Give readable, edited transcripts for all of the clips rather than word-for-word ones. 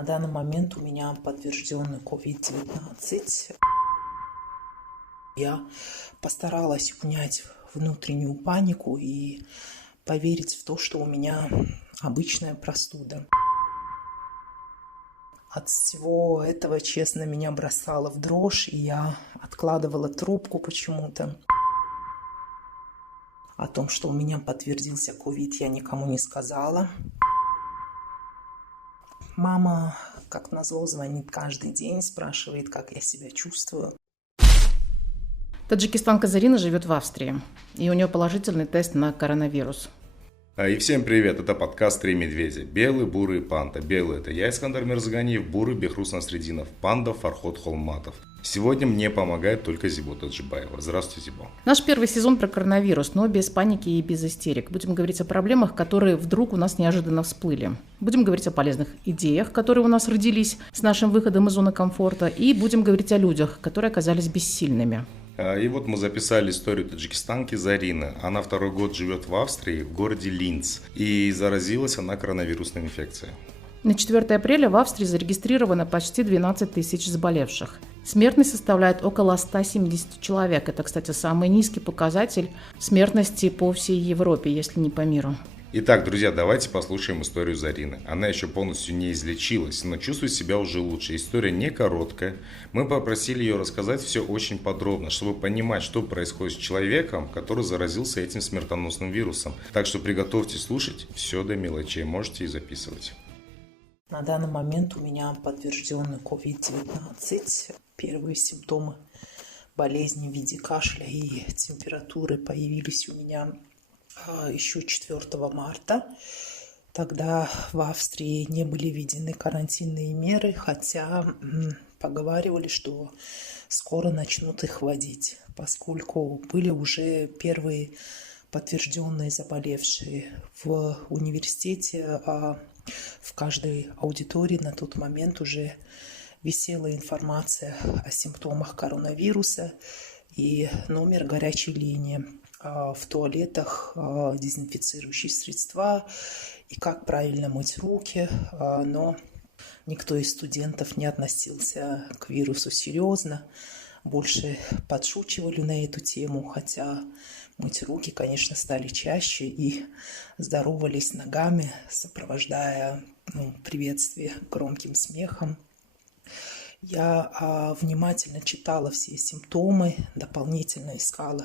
На данный момент у меня подтвержденный COVID-19. Я постаралась унять внутреннюю панику и поверить в то, что у меня обычная простуда. От всего этого, честно, меня бросало в дрожь, и я откладывала трубку почему-то. О том, что у меня подтвердился ковид, я никому не сказала. Мама, как назло, звонит каждый день, спрашивает, как я себя чувствую. Таджикистанка Зарина живет в Австрии, и у нее положительный тест на коронавирус. И всем привет, это подкаст «Три медведя». Белый, бурый и панда. Белый – это я, Искандар Мирзаганиев, бурый – Бехрус Насрединов, панда – Фархот Холматов. Сегодня мне помогает только Зибо Таджибаева. Здравствуйте, Зибо. Наш первый сезон про коронавирус, но без паники и без истерик. Будем говорить о проблемах, которые вдруг у нас неожиданно всплыли. Будем говорить о полезных идеях, которые у нас родились с нашим выходом из зоны комфорта. И будем говорить о людях, которые оказались бессильными. И вот мы записали историю таджикистанки Зарины. Она второй год живет в Австрии, в городе Линц. И заразилась она коронавирусной инфекцией. На 4 апреля в Австрии зарегистрировано почти 12 тысяч заболевших. Смертность составляет около 170 человек. Это, кстати, самый низкий показатель смертности по всей Европе, если не по миру. Итак, друзья, давайте послушаем историю Зарины. Она еще полностью не излечилась, но чувствует себя уже лучше. История не короткая. Мы попросили ее рассказать все очень подробно, чтобы понимать, что происходит с человеком, который заразился этим смертоносным вирусом. Так что приготовьтесь слушать все до мелочей. Можете и записывать. На данный момент у меня подтвержденный COVID-19. Первые симптомы болезни в виде кашля и температуры появились у меня еще 4 марта. Тогда в Австрии не были введены карантинные меры, хотя поговаривали, что скоро начнут их вводить, поскольку были уже первые подтвержденные заболевшие в университете, в каждой аудитории на тот момент уже висела информация о симптомах коронавируса и номер горячей линии. В туалетах дезинфицирующие средства и как правильно мыть руки, но никто из студентов не относился к вирусу серьезно, больше подшучивали на эту тему, хотя мыть руки, конечно, стали чаще и здоровались ногами, сопровождая приветствие громким смехом. Я внимательно читала все симптомы, дополнительно искала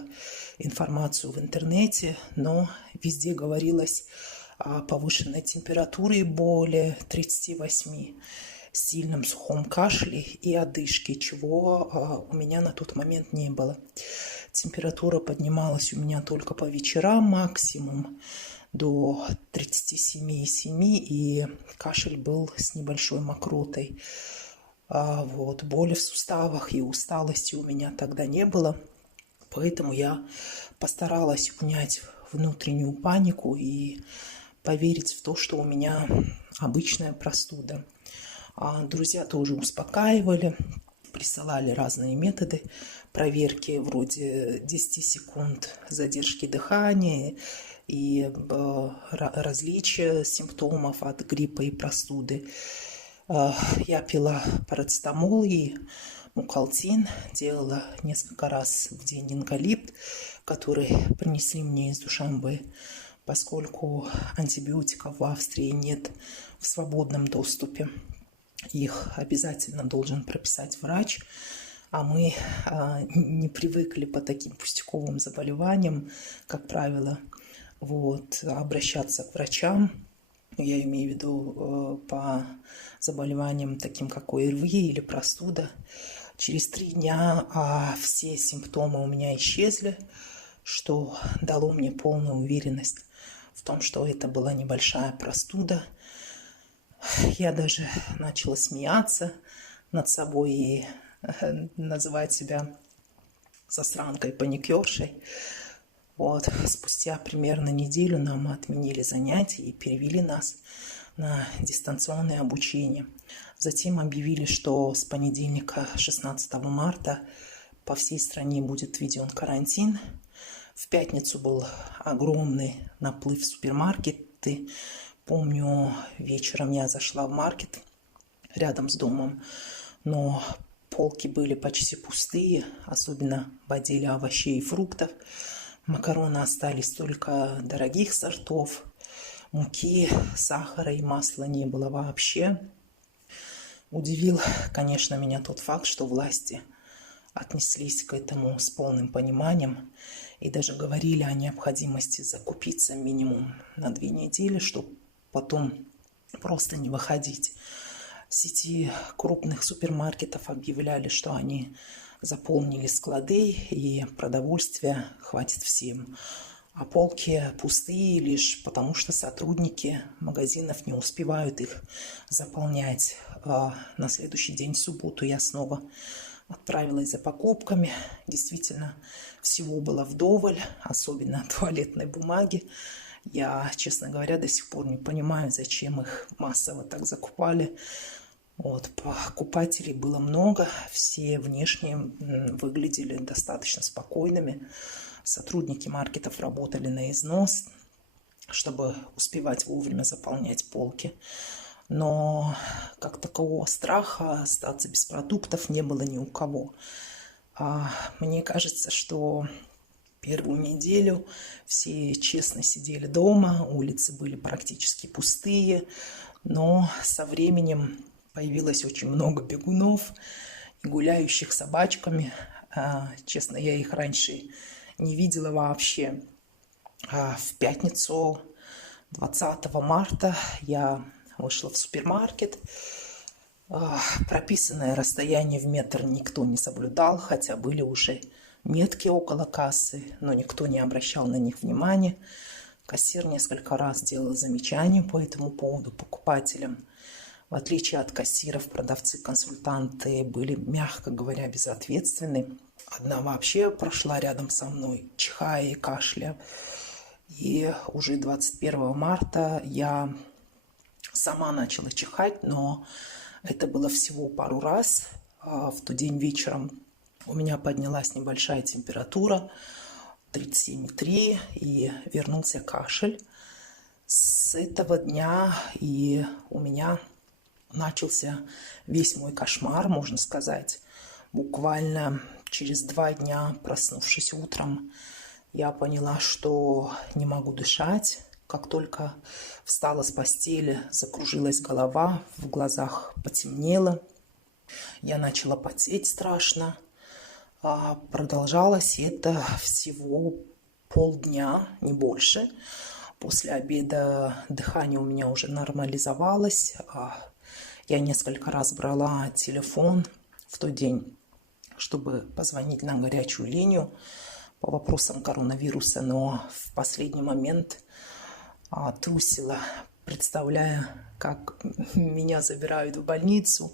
информацию в интернете, но везде говорилось о повышенной температуре более 38, сильном сухом кашле и одышке, чего у меня на тот момент не было. Температура поднималась у меня только по вечерам максимум до 37,7, и кашель был с небольшой мокротой. Боли в суставах и усталости у меня тогда не было, поэтому я постаралась унять внутреннюю панику и поверить в то, что у меня обычная простуда. Друзья тоже успокаивали, присылали разные методы проверки, вроде 10 секунд задержки дыхания и различия симптомов от гриппа и простуды. Я пила парацетамол и мукалтин, делала несколько раз в день ингалипт, который принесли мне из Душанбе, поскольку антибиотиков в Австрии нет в свободном доступе. Их обязательно должен прописать врач, а мы не привыкли по таким пустяковым заболеваниям, как правило, обращаться к врачам. Я имею в виду по заболеваниям, таким как ОРВИ или простуда. Через 3 дня все симптомы у меня исчезли, что дало мне полную уверенность в том, что это была небольшая простуда. Я даже начала смеяться над собой и называть себя засранкой-паникершей. Спустя примерно неделю нам отменили занятия и перевели нас на дистанционное обучение. Затем объявили, что с понедельника 16 марта по всей стране будет введен карантин. В пятницу был огромный наплыв в супермаркеты. Помню, вечером я зашла в маркет рядом с домом, но полки были почти пустые, особенно в отделе овощей и фруктов. Макароны остались только дорогих сортов, муки, сахара и масла не было вообще. Удивил, конечно, меня тот факт, что власти отнеслись к этому с полным пониманием и даже говорили о необходимости закупиться минимум на 2 недели, чтобы потом просто не выходить. Сети крупных супермаркетов объявляли, что они заполнили склады и продовольствия хватит всем. А полки пустые лишь потому, что сотрудники магазинов не успевают их заполнять. На следующий день, в субботу, я снова отправилась за покупками. Действительно, всего было вдоволь, особенно туалетной бумаги. Я, честно говоря, до сих пор не понимаю, зачем их массово так закупали. Покупателей было много, все внешне выглядели достаточно спокойными. Сотрудники маркетов работали на износ, чтобы успевать вовремя заполнять полки. Но как такового страха остаться без продуктов не было ни у кого. Мне кажется, что первую неделю все честно сидели дома, улицы были практически пустые, но со временем появилось очень много бегунов и гуляющих с собачками. Честно, я их раньше не видела вообще. В пятницу 20 марта я вышла в супермаркет. Прописанное расстояние в метр никто не соблюдал, хотя были уже метки около кассы, но никто не обращал на них внимания. Кассир несколько раз делал замечания по этому поводу покупателям. В отличие от кассиров, продавцы-консультанты были, мягко говоря, безответственны. Одна вообще прошла рядом со мной, чихая и кашляя. И уже 21 марта я сама начала чихать, но это было всего пару раз. В тот день вечером у меня поднялась небольшая температура, 37,3, и вернулся кашель. С этого дня и у меня начался весь мой кошмар, можно сказать. Буквально через 2 дня, проснувшись утром, я поняла, что не могу дышать. Как только встала с постели, закружилась голова, в глазах потемнело. Я начала потеть страшно. Продолжалось это всего полдня, не больше. После обеда дыхание у меня уже нормализовалось. Я несколько раз брала телефон в тот день, чтобы позвонить на горячую линию по вопросам коронавируса, но в последний момент трусила, представляя, как меня забирают в больницу.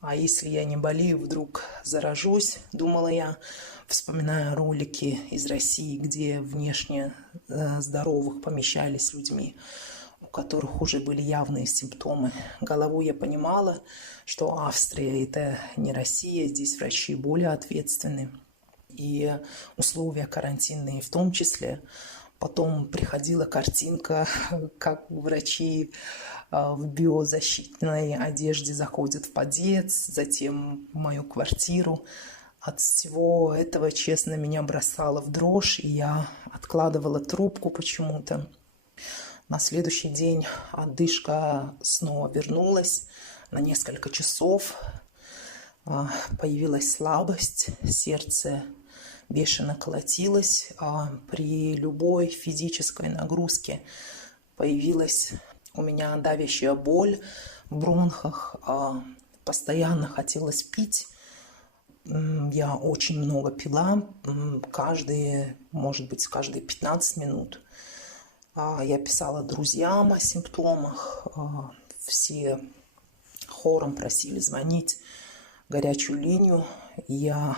А если я не болею, вдруг заражусь, думала я, вспоминая ролики из России, где внешне здоровых помещались людьми, у которых уже были явные симптомы. Головой я понимала, что Австрия – это не Россия, здесь врачи более ответственны. И условия карантинные в том числе. Потом приходила картинка, как врачи в биозащитной одежде заходят в подъезд, затем в мою квартиру. От всего этого, честно, меня бросало в дрожь, и я откладывала трубку почему-то. На следующий день одышка снова вернулась на несколько часов. Появилась слабость, сердце бешено колотилось. При любой физической нагрузке появилась у меня давящая боль в бронхах. Постоянно хотелось пить. Я очень много пила, может быть, каждые 15 минут. Я писала друзьям о симптомах. Все хором просили звонить в горячую линию. Я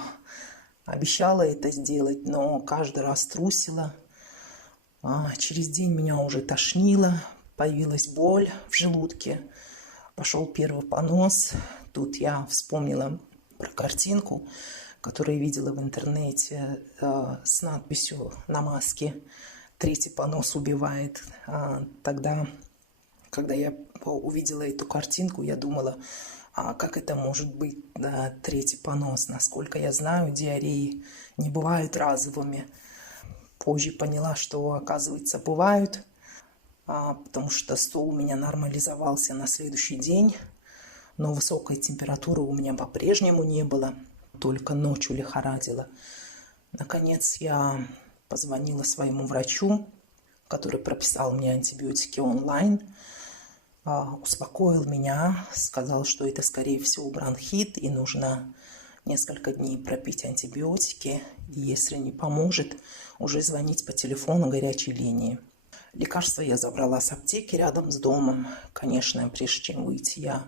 обещала это сделать, но каждый раз трусила. Через день меня уже тошнило, появилась боль в желудке, пошел первый понос. Тут я вспомнила про картинку, которую видела в интернете с надписью на маске «Третий понос убивает». Тогда, когда я увидела эту картинку, я думала, А как это может быть, да, третий понос? Насколько я знаю, диареи не бывают разовыми. Позже поняла, что, оказывается, бывают, потому что стул у меня нормализовался на следующий день, но высокой температуры у меня по-прежнему не было, только ночью лихорадило. Наконец я позвонила своему врачу, который прописал мне антибиотики онлайн, успокоил меня, сказал, что это, скорее всего, бронхит, и нужно несколько дней пропить антибиотики, и если не поможет, уже звонить по телефону горячей линии. Лекарства я забрала с аптеки рядом с домом. Конечно, прежде чем выйти, я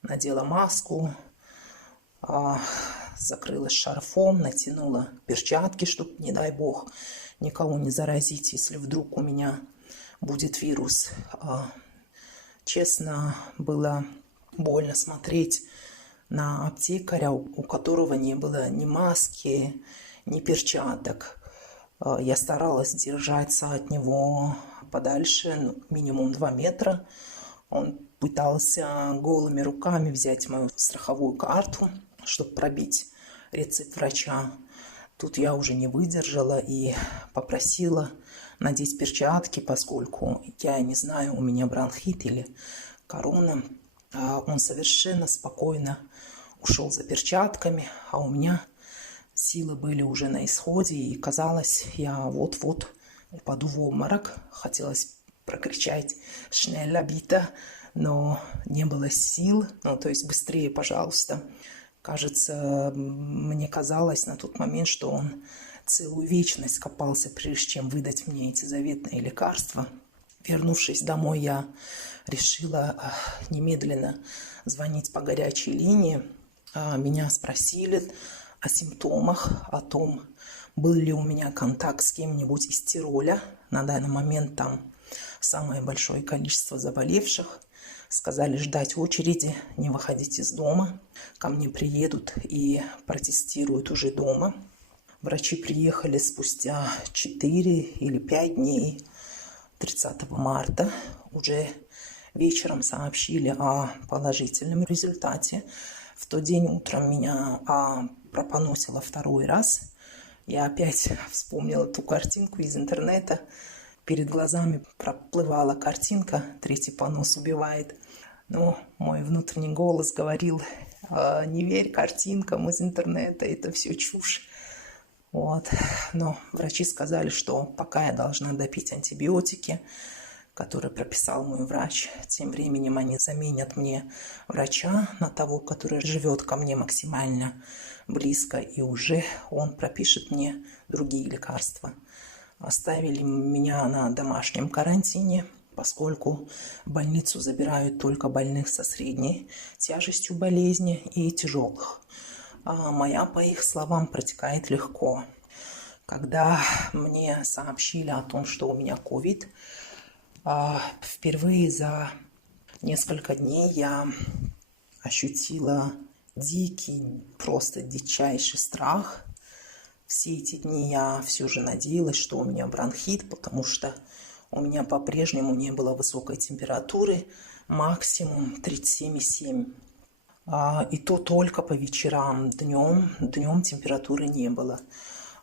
надела маску, закрылась шарфом, натянула перчатки, чтобы, не дай бог, никого не заразить, если вдруг у меня будет вирус. Честно, было больно смотреть на аптекаря, у которого не было ни маски, ни перчаток. Я старалась держаться от него подальше, минимум 2 метра. Он пытался голыми руками взять мою страховую карту, чтобы пробить рецепт врача. Тут я уже не выдержала и попросила надеть перчатки, поскольку я не знаю, у меня бронхит или корона. Он совершенно спокойно ушел за перчатками, а у меня силы были уже на исходе, и казалось, я вот-вот упаду в обморок. Хотелось прокричать «Schnell bitte», но не было сил, то есть быстрее, пожалуйста. Кажется, мне казалось на тот момент, что он целую вечность копался, прежде чем выдать мне эти заветные лекарства. Вернувшись домой, я решила немедленно звонить по горячей линии. Меня спросили о симптомах, о том, был ли у меня контакт с кем-нибудь из Тироля. На данный момент там самое большое количество заболевших. Сказали ждать очереди, не выходить из дома. Ко мне приедут и протестируют уже дома. Врачи приехали спустя 4 или 5 дней, 30 марта. Уже вечером сообщили о положительном результате. В тот день утром меня пропоносило 2-й раз. Я опять вспомнила ту картинку из интернета. Перед глазами проплывала картинка «Третий понос убивает». Но мой внутренний голос говорил: не верь картинкам из интернета, это все чушь. Но врачи сказали, что пока я должна допить антибиотики, которые прописал мой врач. Тем временем они заменят мне врача на того, который живет ко мне максимально близко, и уже он пропишет мне другие лекарства. Оставили меня на домашнем карантине, поскольку в больницу забирают только больных со средней тяжестью болезни и тяжелых. А моя, по их словам, протекает легко. Когда мне сообщили о том, что у меня ковид, впервые за несколько дней я ощутила дикий, просто дичайший страх. Все эти дни я все же надеялась, что у меня бронхит, потому что у меня по-прежнему не было высокой температуры, максимум 37,7. И то только по вечерам, днем температуры не было.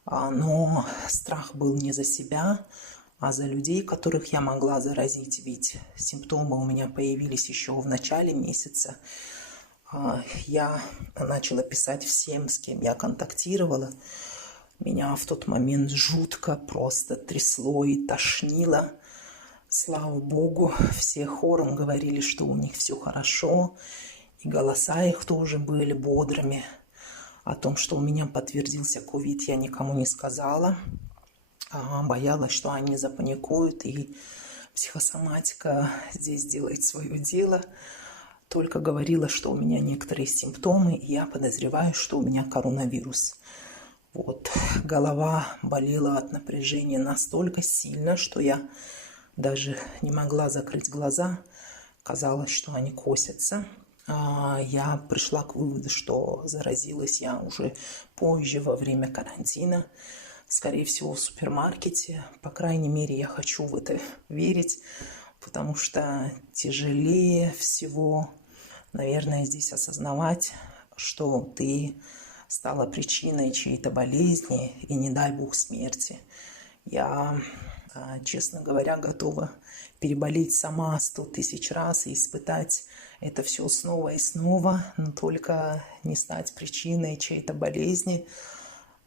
Но страх был не за себя, а за людей, которых я могла заразить, ведь симптомы у меня появились еще в начале месяца. Я начала писать всем, с кем я контактировала. Меня в тот момент жутко просто трясло и тошнило. Слава Богу, все хором говорили, что у них все хорошо, и голоса их тоже были бодрыми. О том, что у меня подтвердился ковид, я никому не сказала. Боялась, что они запаникуют, и психосоматика здесь делает свое дело. Только говорила, что у меня некоторые симптомы, и я подозреваю, что у меня коронавирус. Голова болела от напряжения настолько сильно, что я даже не могла закрыть глаза. Казалось, что они косятся. Я пришла к выводу, что заразилась я уже позже, во время карантина. Скорее всего, в супермаркете. По крайней мере, я хочу в это верить, потому что тяжелее всего наверное, здесь осознавать, что ты стала причиной чьей-то болезни и, не дай бог, смерти. Я, честно говоря, готова переболеть сама 100 тысяч раз и испытать это все снова и снова, но только не стать причиной чьей-то болезни.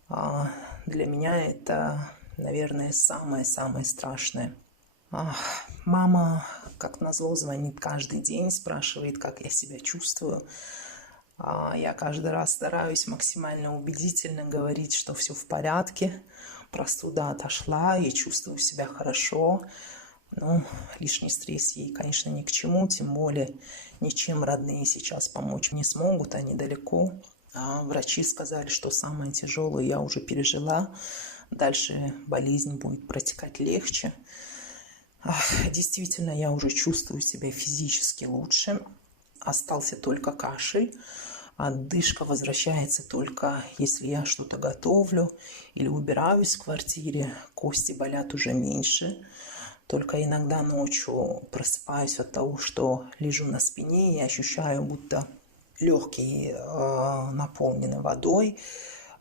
Для меня это, наверное, самое-самое страшное. Мама, как назло, звонит каждый день, спрашивает, как я себя чувствую. Я каждый раз стараюсь максимально убедительно говорить, что все в порядке, простуда отошла и чувствую себя хорошо. Но лишний стресс ей, конечно, ни к чему, тем более ничем родные сейчас помочь не смогут, они далеко. Врачи сказали, что самое тяжелое я уже пережила, дальше болезнь будет протекать легче. Действительно, я уже чувствую себя физически лучше, остался только кашель. Отдышка возвращается только если я что-то готовлю или убираюсь в квартире, кости болят уже меньше. Только иногда ночью просыпаюсь от того, что лежу на спине и ощущаю, будто легкие наполнены водой.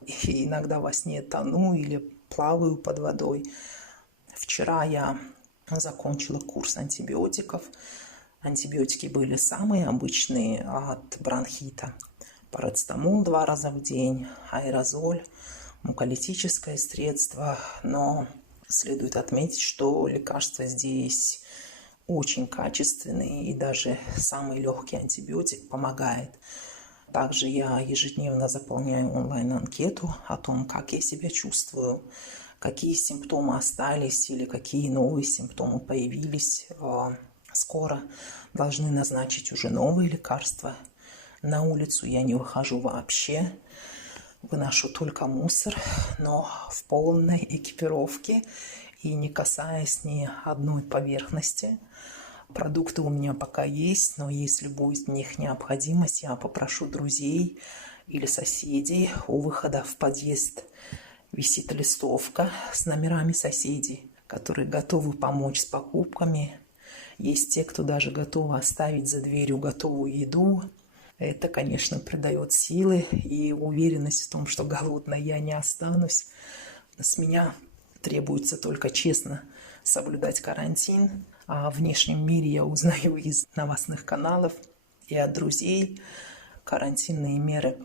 И иногда во сне тону или плаваю под водой. Вчера я закончила курс антибиотиков. Антибиотики были самые обычные от бронхита. Парацетамол 2 раза в день, аэрозоль, муколитическое средство, но следует отметить, что лекарства здесь очень качественные, и даже самый легкий антибиотик помогает. Также я ежедневно заполняю онлайн-анкету о том, как я себя чувствую, какие симптомы остались или какие новые симптомы появились. Скоро должны назначить уже новые лекарства. На улицу я не выхожу вообще. Выношу только мусор, но в полной экипировке и не касаясь ни одной поверхности. Продукты у меня пока есть, но если будет в них необходимость, я попрошу друзей или соседей. У выхода в подъезд висит листовка с номерами соседей, которые готовы помочь с покупками. Есть те, кто даже готовы оставить за дверью готовую еду. Это, конечно, придает силы и уверенность в том, что голодной я не останусь. С меня требуется только честно соблюдать карантин. О внешнем мире я узнаю из новостных каналов и от друзей. Карантинные меры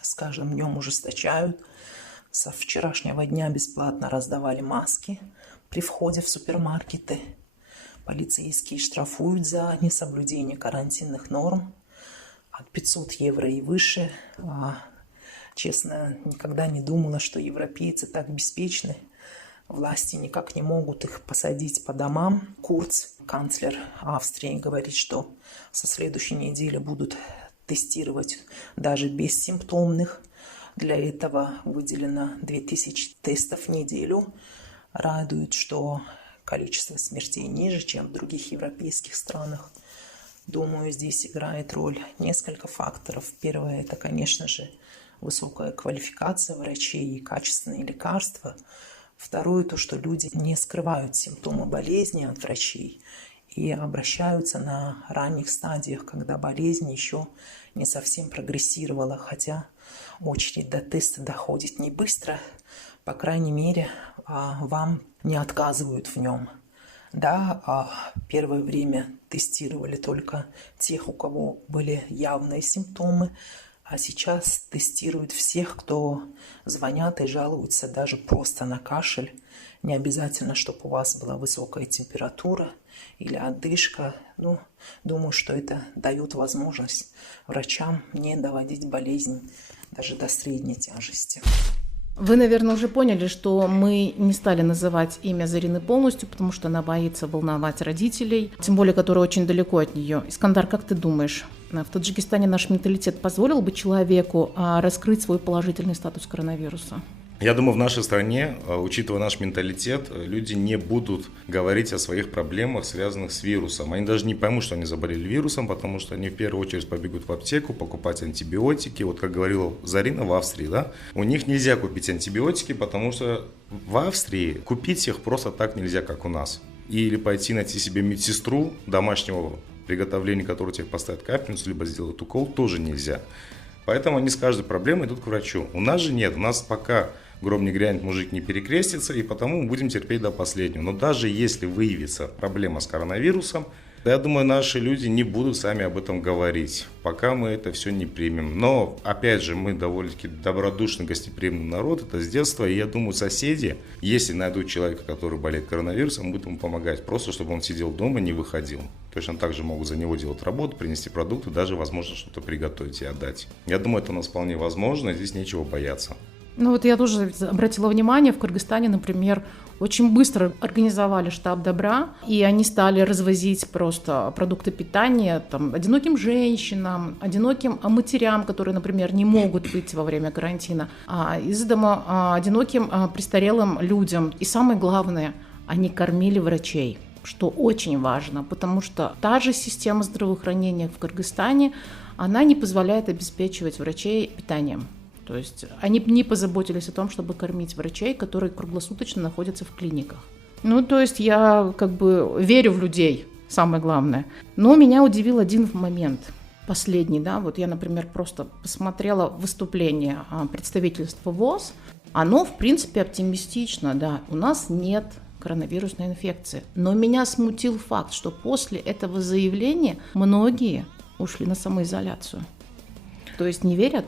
с каждым днем ужесточают. Со вчерашнего дня бесплатно раздавали маски при входе в супермаркеты. Полицейские штрафуют за несоблюдение карантинных норм от 500 евро и выше. Честно, никогда не думала, что европейцы так беспечны. Власти никак не могут их посадить по домам. Курц, канцлер Австрии, говорит, что со следующей недели будут тестировать даже бессимптомных. Для этого выделено 2000 тестов в неделю. Радует, что количество смертей ниже, чем в других европейских странах. Думаю, здесь играет роль несколько факторов. Первое – это, конечно же, высокая квалификация врачей и качественные лекарства. Второе – то, что люди не скрывают симптомы болезни от врачей и обращаются на ранних стадиях, когда болезнь еще не совсем прогрессировала, хотя очередь до теста доходит не быстро, по крайней мере, вам не отказывают в нем. Да, первое время тестировали только тех, у кого были явные симптомы, а сейчас тестируют всех, кто звонят и жалуются даже просто на кашель. Не обязательно, чтобы у вас была высокая температура или одышка. Думаю, что это дает возможность врачам не доводить болезнь даже до средней тяжести. Вы, наверное, уже поняли, что мы не стали называть имя Зарины полностью, потому что она боится волновать родителей, тем более, которые очень далеко от нее. Искандар, как ты думаешь, в Таджикистане наш менталитет позволил бы человеку раскрыть свой положительный статус коронавируса? Я думаю, в нашей стране, учитывая наш менталитет, люди не будут говорить о своих проблемах, связанных с вирусом. Они даже не поймут, что они заболели вирусом, потому что они в первую очередь побегут в аптеку, покупать антибиотики. Вот как говорила Зарина, в Австрии, да, у них нельзя купить антибиотики, потому что в Австрии купить их просто так нельзя, как у нас. Или пойти найти себе медсестру домашнего приготовления, которое тебе поставят капельницу, либо сделают укол, тоже нельзя. Поэтому они с каждой проблемой идут к врачу. У нас же нет, у нас пока гром не грянет, мужик не перекрестится, и потому мы будем терпеть до последнего. Но даже если выявится проблема с коронавирусом, я думаю, наши люди не будут сами об этом говорить, пока мы это все не примем. Но, опять же, мы довольно-таки добродушный, гостеприимный народ, это с детства. И я думаю, соседи, если найдут человека, который болеет коронавирусом, будут ему помогать, просто чтобы он сидел дома, не выходил. Точно так же могут за него делать работу, принести продукты, даже, возможно, что-то приготовить и отдать. Я думаю, это у нас вполне возможно, здесь нечего бояться. Ну вот я тоже обратила внимание, в Кыргызстане, например, очень быстро организовали штаб добра, и они стали развозить просто продукты питания там, одиноким женщинам, одиноким матерям, которые, например, не могут выйти во время карантина, из дома одиноким престарелым людям. И самое главное, они кормили врачей, что очень важно, потому что та же система здравоохранения в Кыргызстане, она не позволяет обеспечивать врачей питанием. То есть они не позаботились о том, чтобы кормить врачей, которые круглосуточно находятся в клиниках. Ну, то есть я как бы верю в людей, самое главное. Но меня удивил один момент, последний, да, вот я, например, просто посмотрела выступление представительства ВОЗ. Оно, в принципе, оптимистично, да, у нас нет коронавирусной инфекции. Но меня смутил факт, что после этого заявления многие ушли на самоизоляцию. То есть не верят?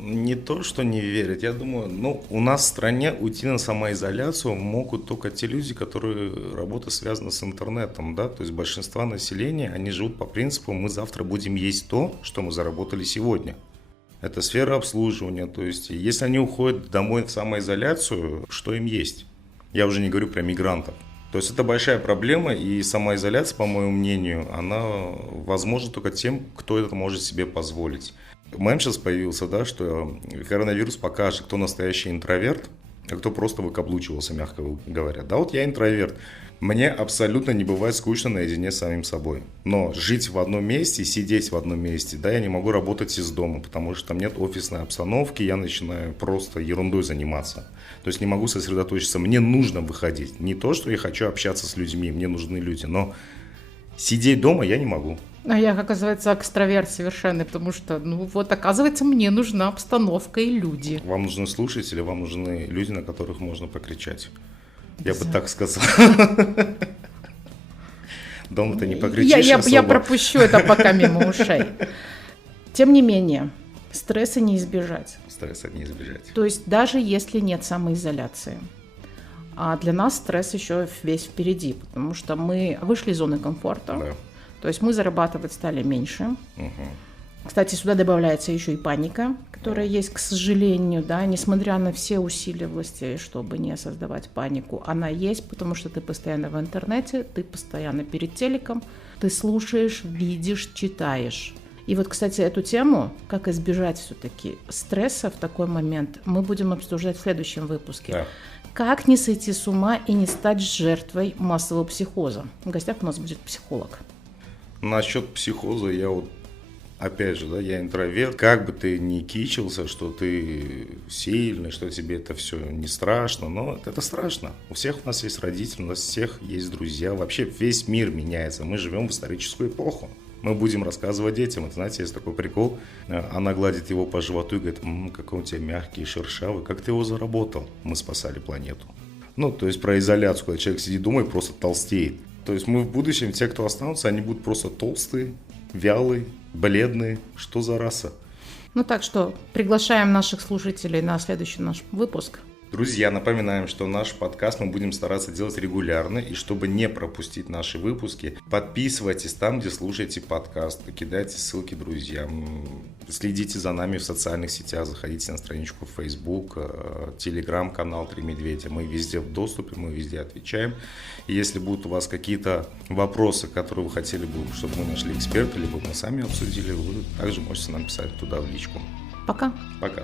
Не то, что не верят. Я думаю, у нас в стране уйти на самоизоляцию могут только те люди, которые работа связана с интернетом, да, то есть большинство населения, они живут по принципу, мы завтра будем есть то, что мы заработали сегодня. Это сфера обслуживания, то есть если они уходят домой в самоизоляцию, что им есть? Я уже не говорю про мигрантов. То есть это большая проблема, и самоизоляция, по моему мнению, она возможна только тем, кто это может себе позволить. Мем сейчас появился, да, что коронавирус покажет, кто настоящий интроверт, а кто просто выкаблучивался, мягко говоря. Да, вот я интроверт. Мне абсолютно не бывает скучно наедине с самим собой. Но жить в одном месте, сидеть в одном месте, да, я не могу работать из дома, потому что там нет офисной обстановки, я начинаю просто ерундой заниматься. То есть не могу сосредоточиться, мне нужно выходить. Не то, что я хочу общаться с людьми, мне нужны люди, но сидеть дома я не могу. А я, оказывается, экстраверт совершенно, потому что, оказывается, мне нужна обстановка и люди. Вам нужны слушатели, вам нужны люди, на которых можно покричать. Я бы так сказал. Дома ты не покричишь особо. Я пропущу это пока мимо ушей. Тем не менее, стресса не избежать. Стресса не избежать. То есть даже если нет самоизоляции. А для нас стресс еще весь впереди, потому что мы вышли из зоны комфорта. Да. То есть мы зарабатывать стали меньше. Угу. Кстати, сюда добавляется еще и паника, которая есть, к сожалению, да, несмотря на все усилия властей, чтобы не создавать панику, она есть, потому что ты постоянно в интернете, ты постоянно перед телеком, ты слушаешь, видишь, читаешь. И вот, кстати, эту тему, как избежать все-таки стресса в такой момент, мы будем обсуждать в следующем выпуске. Да. Как не сойти с ума и не стать жертвой массового психоза. В гостях у нас будет психолог. Насчет психоза опять же, да, я интроверт. Как бы ты ни кичился, что ты сильный, что тебе это все не страшно, но это страшно. У всех у нас есть родители, у нас у всех есть друзья. Вообще весь мир меняется. Мы живем в историческую эпоху. Мы будем рассказывать детям. Это, знаете, есть такой прикол. Она гладит его по животу и говорит: какой он у тебя мягкий, шершавый. Как ты его заработал? Мы спасали планету. То есть про изоляцию, когда человек сидит дома и просто толстеет. То есть мы в будущем, те, кто останутся, они будут просто толстые, вялые, бледные. Что за раса? Так что приглашаем наших слушателей на следующий наш выпуск. Друзья, напоминаем, что наш подкаст мы будем стараться делать регулярно, и чтобы не пропустить наши выпуски, подписывайтесь там, где слушаете подкаст, кидайте ссылки друзьям, следите за нами в социальных сетях, заходите на страничку в Facebook, Telegram-канал «Три медведя». Мы везде в доступе, мы везде отвечаем. И если будут у вас какие-то вопросы, которые вы хотели бы, чтобы мы нашли эксперта, либо мы сами обсудили, вы также можете нам писать туда в личку. Пока. Пока.